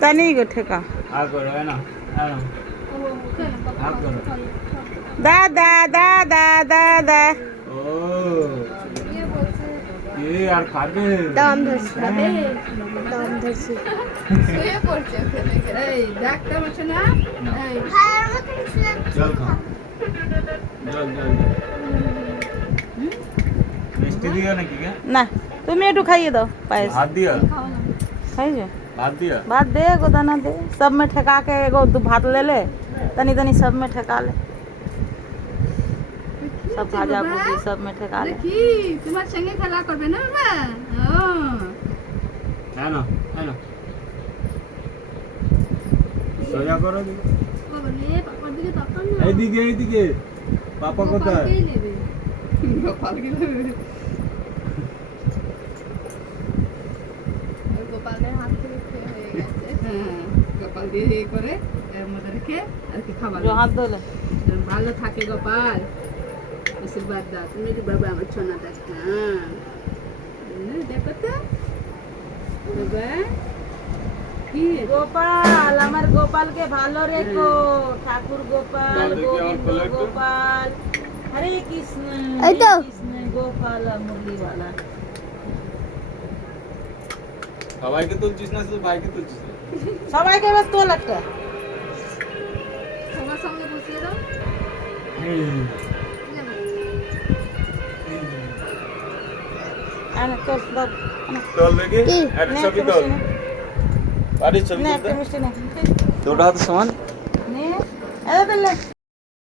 তা নেই গো ঠেকা দা দা দা দা দা দা দাম ধরছি দাম ধরছি না তুমি একটু खाइए दो पायस भात दिया खाइए भात दिया भात दे एगो दाना दे सब में ठेका के एगो दू भात ले ले तनी तनी सब में ठेका ले सब भाजा भूजी सब में ठेका ले কি তোমার সঙ্গে খেলা করবে না বাবা है ना सोया करो পাপার দিকে তাকান না এইদিকে পাপা কোথায় কে নেবে গোপালকে নেবে গোপালের হাত থেকে খেয়ে হয়ে গেছে হ্যাঁ গোপাল দিয়ে করে এর মধ্যে রেখে আর কি খাবার जो हाथ धो ले ভালো থাকে গোপাল আশীর্বাদ দাও তুমি কি বাবা আমার সোনা দেখ হ্যাঁ দেখো তো বাবা কি गोपाल हमार गोपाल के भालो रेखो ठाकुर गोपाल गोविंद गोपाल हरे कृष्ण कृष्ण गोपाल मुरली वाला সবাইকে তুলছিস না শুধু ভাইকে তুলছিস সবাইকে এবার তোল একটা সবার সঙ্গে বসিয়ে দাও আনে তোল দাও তোল দেখি একটা ছবি তোল বাড়ির ছবি নে তুলতে একটা মিষ্টি নে দুটো হাত সমান নে এ দিলে